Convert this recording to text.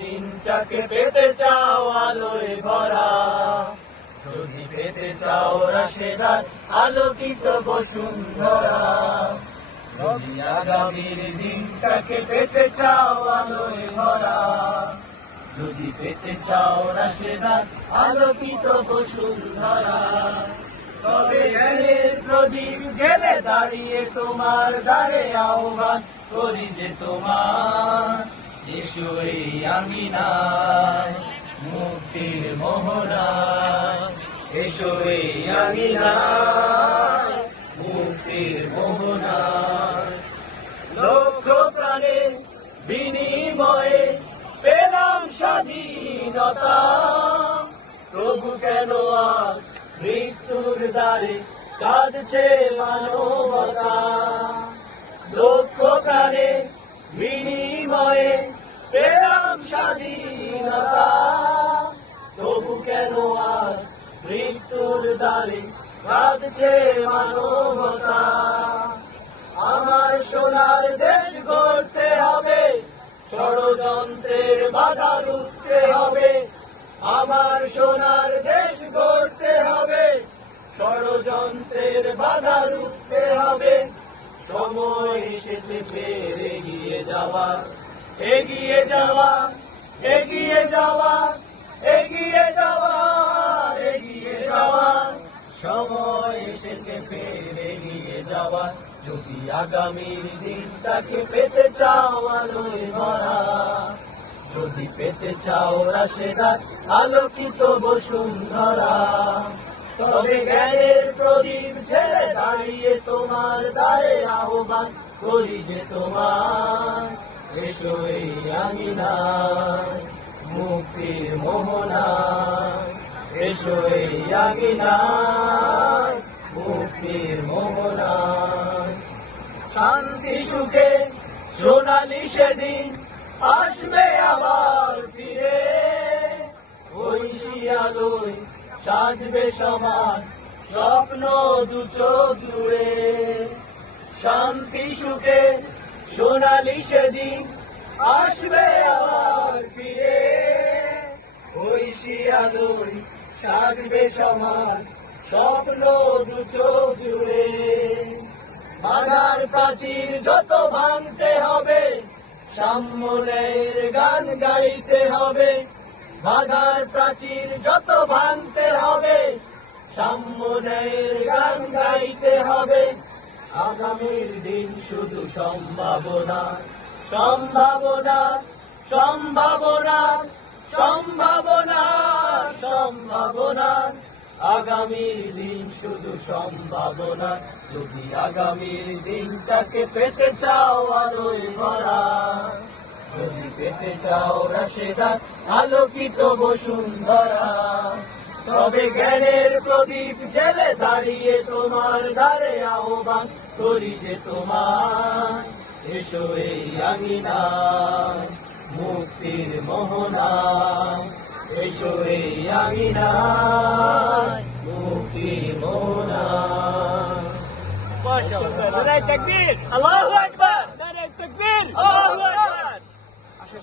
দিনটাকে পেতে চাও আলোয় ভরা, যদি পেতে চাও রাশেদার আলোকিত বসুন্ধরা, যদি আগামীর দিনটাকে পেতে চাও আলোয় ভরা, যদি পেতে চাও রাশেদার আলোকিত বসুন্ধরা, তবে জ্ঞানের প্রদীপ জেলে দাঁড়িয়ে তোমার দ্বারে আহ্বান করি যে তোমার, এসো এই আমিনায় মুক্তির মোহনায়, এসো এই আমিনায় মুক্তির মোহনায়। লক্ষ প্রাণের বিনিময়ে পেলাম স্বাধীনতা, প্রভু কেন আজ মৃত্যুর দ্বারে কাঁদছে মানবতা। লক্ষ প্রাণের বিনিময়ে পেলাম স্বাধীনতা, তবু কেন আজ মৃত্যুর দ্বারে কাঁদছে মানবতা। আমার সোনার দেশ গড়তে হবে, ষড়যন্ত্রের বাধা রুখতে হবে, আমার সোনার দেশ গড়তে হবে, ষড়যন্ত্রের বাধা রুখতে হবে। সময় এসেছে ফের এগিয়ে যাওয়া, এগিয়ে যাওয়া, এগিয়ে যাওয়া, এগিয়ে যাওয়া, এগিয়ে যাওয়া। সময় এসেছে ফের এগিয়ে যাওয়া, যদি আগামীর দিনটাকে পেতে চাও আলোয় ভরা, যদি পেতে চাও রাশেদার আলোকিত বসুন্ধরা, তবে জ্ঞানের প্রদীপ ঝেলে দাঁড়িয়ে তোমার দ্বারে আহ্বান করি যে তোমার, এসো এই আমিনায় মুক্তির মোহনায়, এসো এই আমিনায় মুক্তির মোহনায়। শান্তি সুখে সোনালি সেদিন আসবে আবার ফিরে, ঐশী আলোয় সাজবে সমাজ স্বপ্ন দু চোখ জুড়ে। শান্তি সুখে সোনালি সেদিন আসবে আবার ফিরে, ঐশী আলোয় সাজবে সমাজ স্বপ্ন দু চোখ জুড়ে। বাধার প্রাচীর যত ভাঙতে হবে, সাম্যের গান গাইতে হবে, বাধার প্রাচীর যত ভাঙতে হবে, সাম্যের গান গাইতে হবে। আগামীর দিন শুধু সম্ভাবনা, সম্ভাবনা, সম্ভাবনা, সম্ভাবনা, সম্ভাবনা। আগামীর দিন শুধু সম্ভাবনা, যদি আগামীর দিনটাকে পেতে চাও আলোয় ভরা, যদি পেতে চাও রাশেদার আলোকিত বসুন্ধরা, তবে জ্ঞানের প্রদীপ জেলে দাঁড়িয়ে তোমার দ্বারে আহ্বান করি যে তোমার, এসো এই আমিনায় মুক্তির মোহনায়, এসো এই আমিনায় মুক্তির মোহনায়। আল্লাহু আকবার।